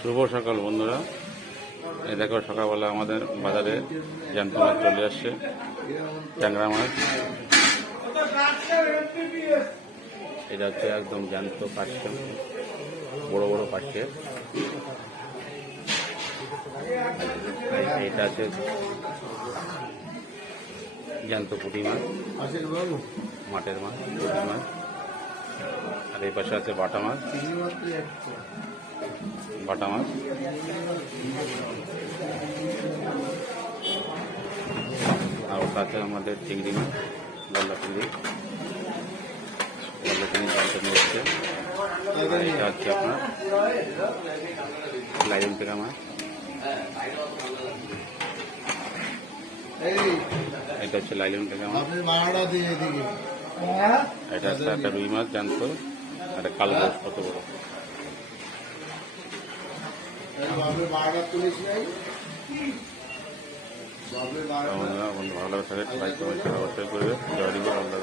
শুভ সকাল বন্ধুরা, এই দেখো সকালবেলা আমাদের বাজারে জ্যান্ত মাছ চলে আসছে, ট্যাংরা মাছ। এটা হচ্ছে একদম জ্যান্ত পার্সেল, বড় বড় পার্সেল। এটা আছে জ্যান্ত পুঁটি মাছ, মাঠের মাছ, পুঁটি মাছ। আর এই পাশে আছে বাটা মাছ, বাটা মাছ। আর ওটা আছে আমাদের চিংড়ি মাছ, গলদা চিংড়ি, গলদা চিংড়ি জানতে নিয়ে এসছে। আর এটা হচ্ছে আপনার লাইন টেকা মাছ। এটা হচ্ছে লাইলন টেকা মাছ। এটা হচ্ছে একটা রুই মাছ জানতো, একটা কালো মাছ কত বড়। ভালো লাগে, ট্রাই করে অবশ্যই করবে।